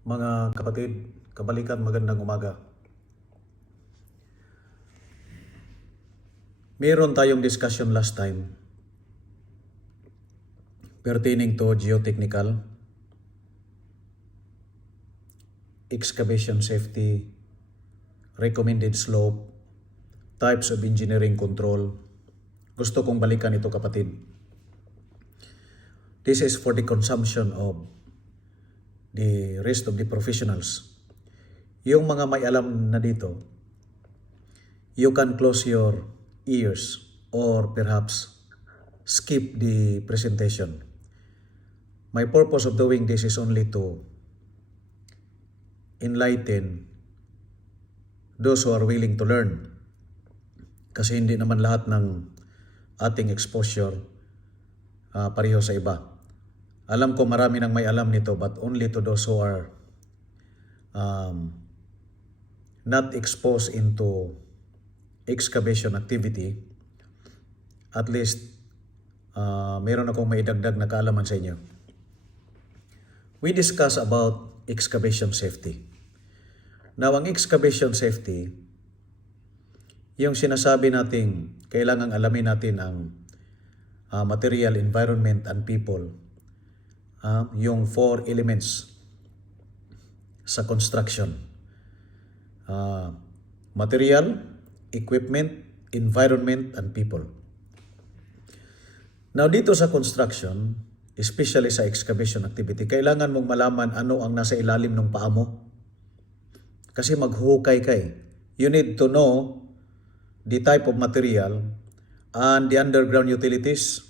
Mga kapatid, kabalikan, magandang umaga. Meron tayong discussion last time pertaining to geotechnical, excavation safety, recommended slope, types of engineering control. Gusto kong balikan ito, kapatid. This is for the consumption of the rest of the professionals. Yung mga may alam na dito, you can close your ears or perhaps skip the presentation. My purpose of doing this is only to enlighten those who are willing to learn. Kasi hindi naman lahat ng ating exposure pareho sa iba. Alam ko marami nang may alam nito, but only to those who are not exposed into excavation activity. At least meron akong maidagdag na kaalaman sa inyo. We discuss about excavation safety. Now, ang excavation safety, yung sinasabi nating kailangang alamin natin ang material, environment, and people. Yung 4 elements sa construction. Material, equipment, environment, and people. Now, dito sa construction, especially sa excavation activity, kailangan mong malaman ano ang nasa ilalim ng paa mo. Kasi maghukay ka eh. You need to know the type of material and the underground utilities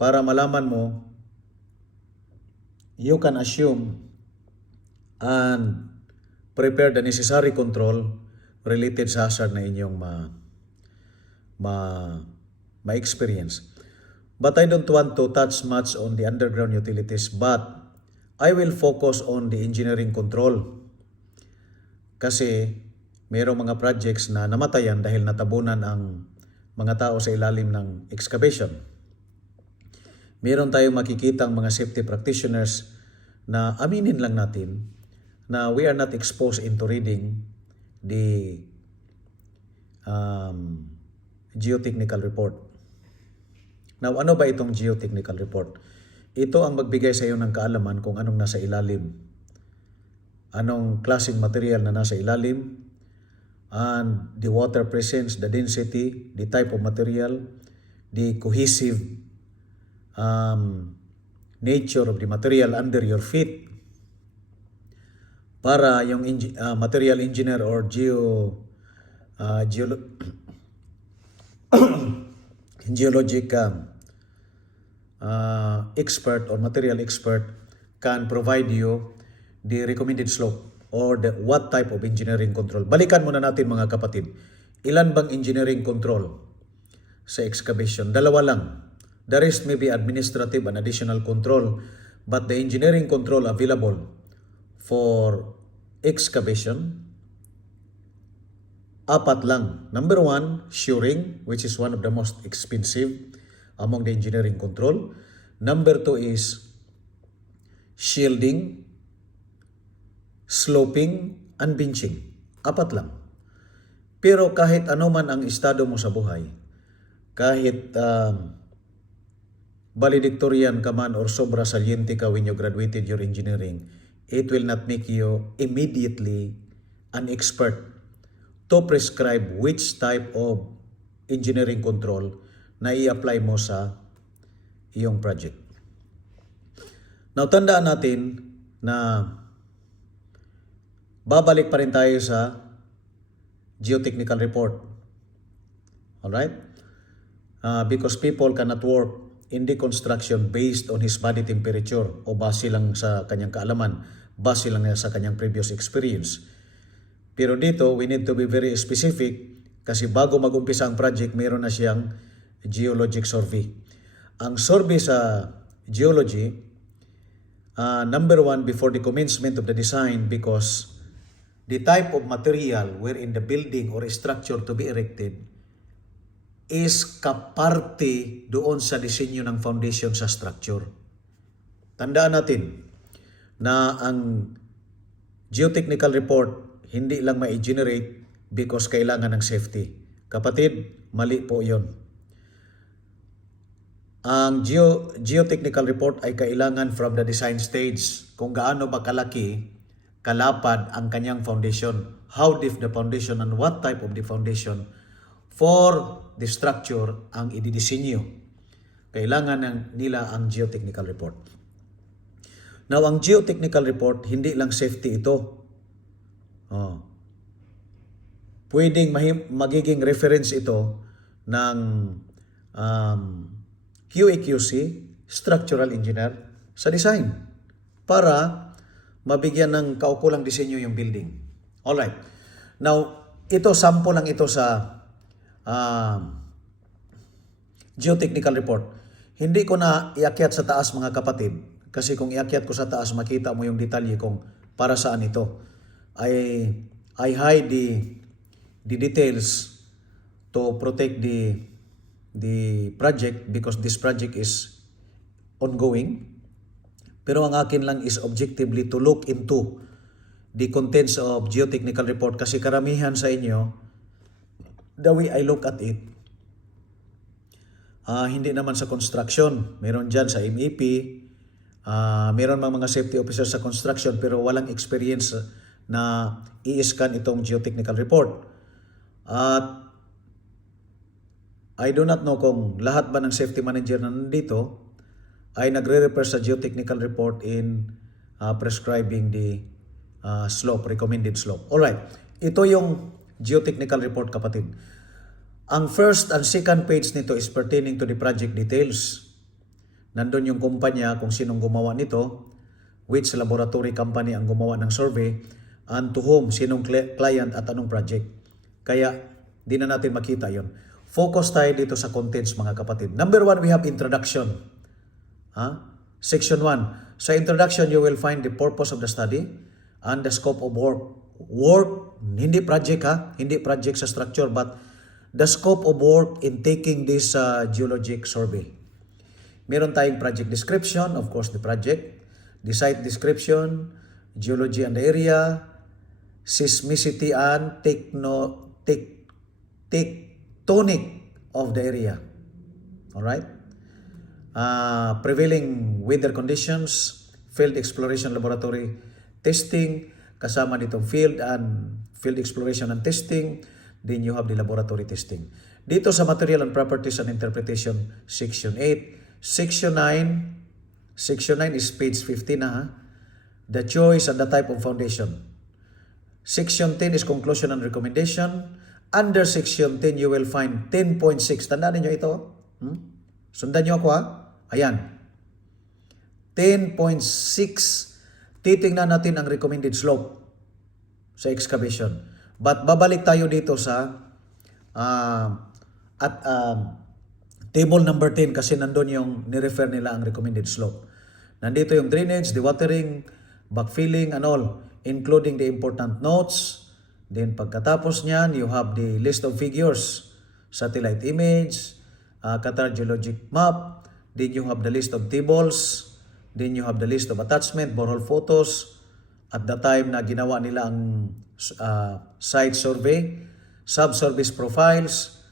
para malaman mo, you can assume and prepare the necessary control related sa hazard na inyong ma-experience. But I don't want to touch much on the underground utilities, but I will focus on the engineering control. Kasi mayroong mga projects na namatayan dahil natabunan ang mga tao sa ilalim ng excavation. Meron tayong makikitang mga safety practitioners na aminin lang natin na we are not exposed into reading the geotechnical report. Now, ano ba itong geotechnical report? Ito ang magbigay sa iyo ng kaalaman kung anong nasa ilalim. Anong klaseng material na nasa ilalim, and the water presence, the density, the type of material, the cohesive nature of the material under your feet. Para yung material engineer or geologic expert or material expert can provide you the recommended slope or what type of engineering control. Balikan muna natin, mga kapatid. Ilan bang engineering control sa excavation? Dalawa lang. The rest may be administrative and additional control, but the engineering control available for excavation, 4 lang. Number 1, shoring, which is one of the most expensive among the engineering control. Number 2 is shielding, sloping, and benching. 4 lang. Pero kahit ano man ang estado mo sa buhay, kahit valedictorian ka man or sobra saliente ka when you graduated your engineering, it will not make you immediately an expert to prescribe which type of engineering control na i-apply mo sa iyong project. Now, tandaan natin na babalik pa rin tayo sa geotechnical report. Alright? Because people cannot work in the construction based on his body temperature o base lang sa kanyang kaalaman, base lang sa kanyang previous experience. Pero dito, we need to be very specific kasi bago mag-umpisa ang project, meron na siyang geologic survey. Ang survey sa geology, number 1, before the commencement of the design, because the type of material wherein the building or structure to be erected is kaparte doon sa disenyo ng foundation sa structure. tandaan natin na ang geotechnical report hindi lang ma-generate because kailangan ng safety. Kapatid, mali po yon. Ang geotechnical report ay kailangan from the design stage. Kung gaano ba kalaki, kalapad ang kanyang foundation. How deep the foundation and what type of the foundation for the structure ang ididisenyo. Kailangan nila ang geotechnical report. Now, ang geotechnical report, hindi lang safety ito. Pwedeng magiging reference ito ng QA/QC, structural engineer, sa design para mabigyan ng kaukulang disenyo yung building. Alright. Now, ito sample lang ito sa geotechnical report. Hindi ko na iakyat sa taas mga kapatid kasi kung iakyat ko sa taas makita mo yung detalye kung para saan ito. I hide the details to protect the project because this project is ongoing. Pero ang akin lang is objectively to look into the contents of geotechnical report kasi karamihan sa inyo, the way I look at it, hindi naman sa construction. Meron dyan sa MEP, meron mga safety officer sa construction pero walang experience na i-scan itong geotechnical report. At I do not know kung lahat ba ng safety manager na nandito ay nagre-refer sa geotechnical report in prescribing the recommended slope. Alright, ito yung geotechnical report kapatid. Ang first and second page nito is pertaining to the project details. Nandun yung kumpanya kung sinong gumawa nito, which laboratory company ang gumawa ng survey, and to whom, sinong client at anong project. Kaya di na natin makita yon. Focus tayo dito sa contents mga kapatid. Number 1, we have introduction. Section 1. Sa introduction, you will find the purpose of the study and the scope of work. Work, hindi project hindi project sa structure, but the scope of work in taking this geologic survey. Meron tayong project description, of course the project, the site description, geology and the area, seismicity and tectonic of the area. Alright? Prevailing weather conditions, field exploration laboratory testing, kasama nitong field exploration and testing, then you have the laboratory testing. Dito sa material and properties and interpretation, section 8. Section 9 is page 15 na the choice and the type of foundation. Section 10 is conclusion and recommendation. Under section 10, you will find 10.6. Tandaan niyo ito? Sundan niyo ako Ayan. 10.6. Titingnan natin ang recommended slope sa excavation. But babalik tayo dito sa table number 10 kasi nandun yung nirefer nila ang recommended slope. Nandito yung drainage, dewatering, backfilling and all, including the important notes. Then pagkatapos niyan, you have the list of figures, satellite image, Qatar geologic map, then you have the list of tables, then you have the list of attachment, borehole photos, at the time na ginawa nila ang site survey, subsurface profiles,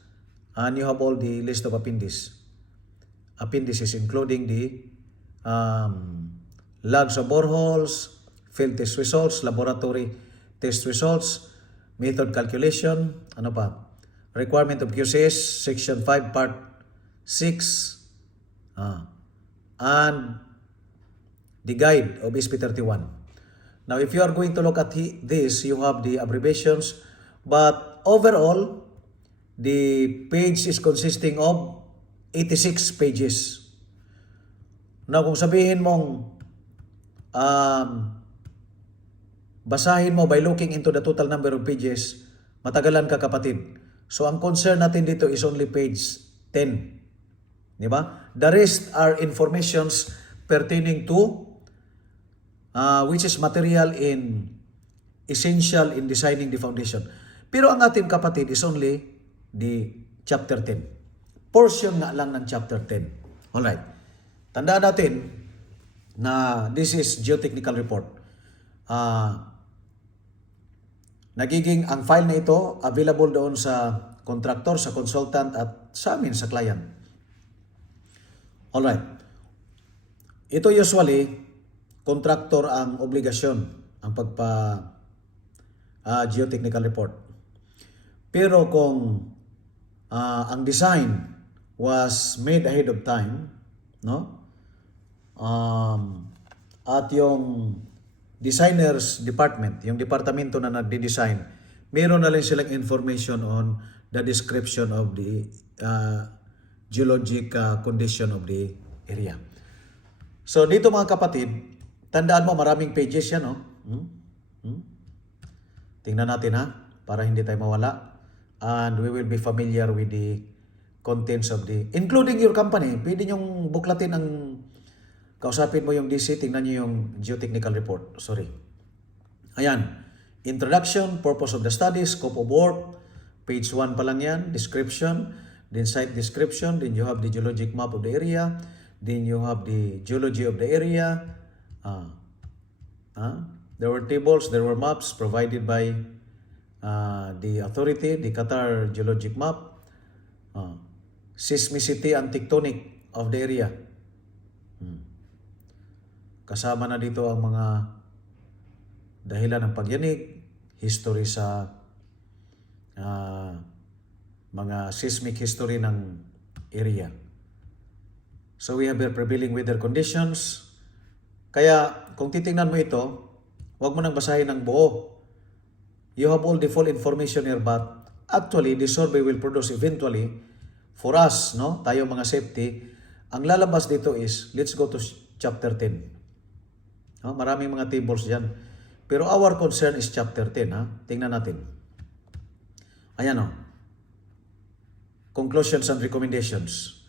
and you have all the list of appendices including the logs of boreholes, field test results, laboratory test results, method calculation, requirement of QCS, section 5 part 6, and the guide of SP31. Now if you are going to look at this, you have the abbreviations, but overall the page is consisting of 86 pages. Now kung sabihin mong basahin mo by looking into the total number of pages, matagalan ka kapatid. So ang concern natin dito is only page 10. Di ba? The rest are informations pertaining to which is material in essential in designing the foundation. Pero ang ating kapatid is only the chapter 10. Portion nga lang ng chapter 10. Alright. Tandaan natin, na this is geotechnical report. Nagiging ang file na ito available doon sa contractor, sa consultant at sa amin, sa client. Alright. Ito usually, contractor ang obligasyon ang geotechnical report. Pero kung ang design was made ahead of time, no? At yung designers department, yung departamento na nagde-design, meron na lang silang information on the description of the geologic condition of the area. So dito mga kapatid, tandaan mo maraming pages yan, no? Tingnan natin ha, para hindi tayo mawala. And we will be familiar with the contents of including your company. Pwede nyong buklatin ang, kausapin mo yung DC, tingnan nyo yung geotechnical report. Sorry. Ayan. Introduction, purpose of the study, scope of work. Page 1 pa lang yan. Description. Then site description. Then you have the geologic map of the area. Then you have the geology of the area. There were tables, there were maps provided by the authority, the Qatar Geologic Map. Seismicity and tectonic of the area. Kasama na dito ang mga dahilan ng pagyanig, history sa mga seismic history ng area. So we have the prevailing weather conditions. Kaya kung titingnan mo ito, huwag mo nang basahin ng buo. You have all the full information here, but actually the survey will produce eventually for us, no, tayo mga safety, ang lalabas dito is, let's go to chapter 10. No, maraming mga tables dyan. Pero our concern is chapter 10. Ha? Tingnan natin. Ayan o. Conclusions and recommendations.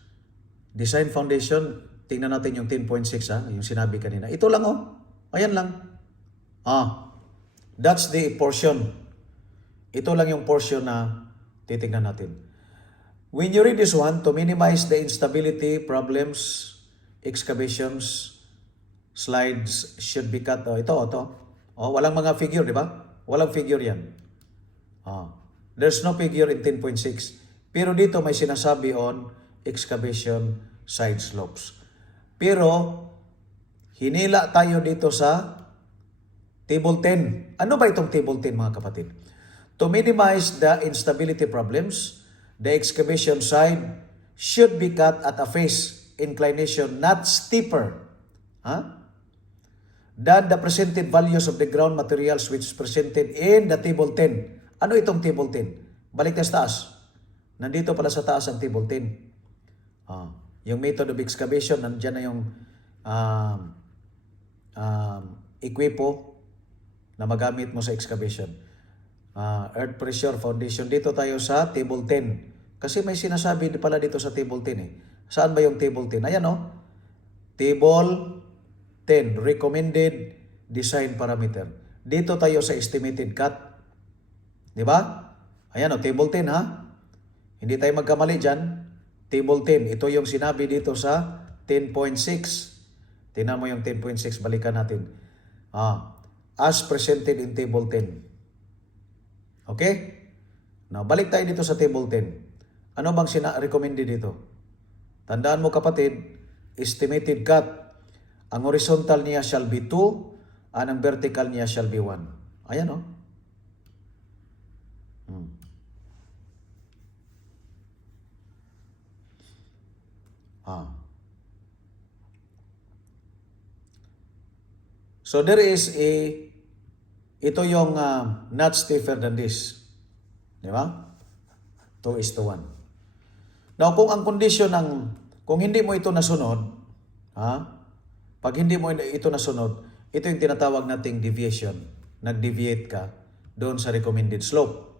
Design foundation, tingnan natin yung 10.6, ha? Yung sinabi kanina. Ito lang o. Ayan lang. That's the portion. Ito lang yung portion na titingnan natin. When you read this one, to minimize the instability, problems, excavations, slides should be cut. Ito. Walang mga figure, di ba? Walang figure yan. There's no figure in 10.6. Pero dito may sinasabi on excavation side slopes. Pero hinila tayo dito sa table 10. Ano ba itong table 10 mga kapatid? To minimize the instability problems, the excavation side should be cut at a face inclination not steeper than the presented values of the ground materials which is presented in the table 10. Ano itong table 10? Balik na sa taas. Nandito pala sa taas ang table 10. Yung method of excavation, nandiyan na yung ekwipo na magamit mo sa excavation. Earth pressure, foundation. Dito tayo sa table 10. Kasi may sinasabi pala dito sa table 10 eh. Saan ba yung table 10? Ayan o. Table 10, recommended design parameter. Dito tayo sa estimated cut. Di ba? Ayan o, table 10 ha. Hindi tayo magkamali dyan. Table 10, ito yung sinabi dito sa 10.6. Tingnan mo yung 10.6, balikan natin. As presented in table 10. Okay? Now, balik tayo dito sa table 10. Ano bang recommended dito? Tandaan mo kapatid, estimated cut. Ang horizontal niya shall be 2, and ang vertical niya shall be 1. Ayan o. So there is ito yung not stiffer than this. Di ba? 2:1. Now, kung ang condition kung hindi mo ito nasunod, pag hindi mo ito nasunod, ito yung tinatawag nating deviation. Nag-deviate ka doon sa recommended slope.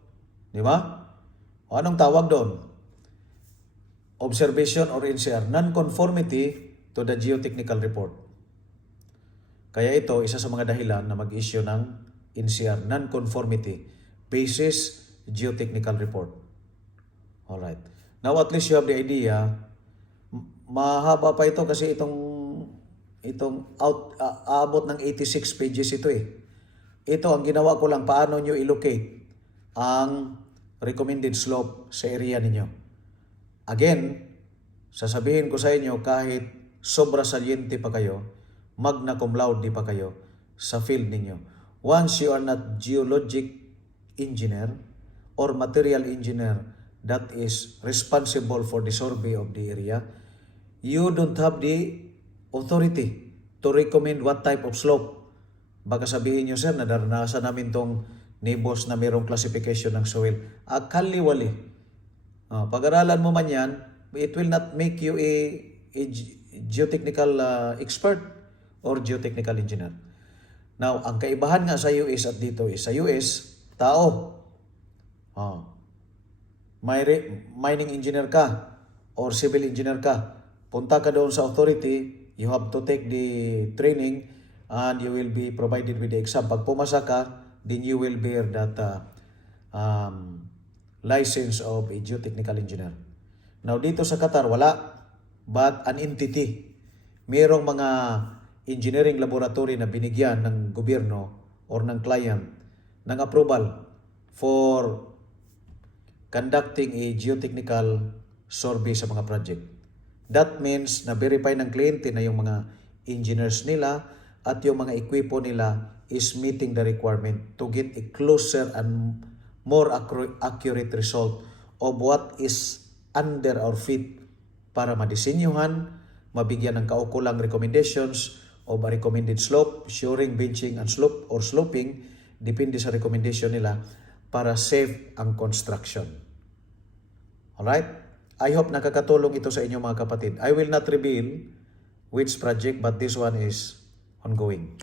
Di ba? O anong tawag doon? Observation or NCR, non-conformity to the geotechnical report. Kaya ito, isa sa mga dahilan na mag-issue ng NCR, non-conformity basis geotechnical report. Alright. Now at least you have the idea. Mahaba pa ito kasi aabot ng 86 pages ito eh. Ito ang ginawa ko lang paano nyo i-locate ang recommended slope sa area ninyo. Again, sasabihin ko sa inyo kahit sobra saliente pa kayo, magna cum laude di pa kayo sa field ninyo. Once you are not geologic engineer or material engineer that is responsible for the survey of the area, you don't have the authority to recommend what type of slope. Baka sabihin nyo, sir, nadaranasan namin tong neighbors na mayroong classification ng soil. Kaliwali. Pag-aralan mo man yan, it will not make you a geotechnical expert or geotechnical engineer. Now, ang kaibahan nga sa US at dito is, sa US, tao. Mining engineer ka or civil engineer ka. Punta ka doon sa authority, you have to take the training and you will be provided with the exam. Pag pumasa ka, then you will bear that license of a geotechnical engineer. Now, dito sa Qatar, wala. But an entity, mayroong mga engineering laboratory na binigyan ng gobyerno or ng client ng approval for conducting a geotechnical survey sa mga project. That means na-verify ng kliyente na yung mga engineers nila at yung mga ekwipo nila is meeting the requirement to get a closer and more accurate result of what is under our feet para madisenyuhan, mabigyan ng kaukulang recommendations of a recommended slope, shoring, benching, and slope or sloping, depende sa recommendation nila para safe ang construction. Alright? I hope nakakatulong ito sa inyo mga kapatid. I will not reveal which project but this one is ongoing.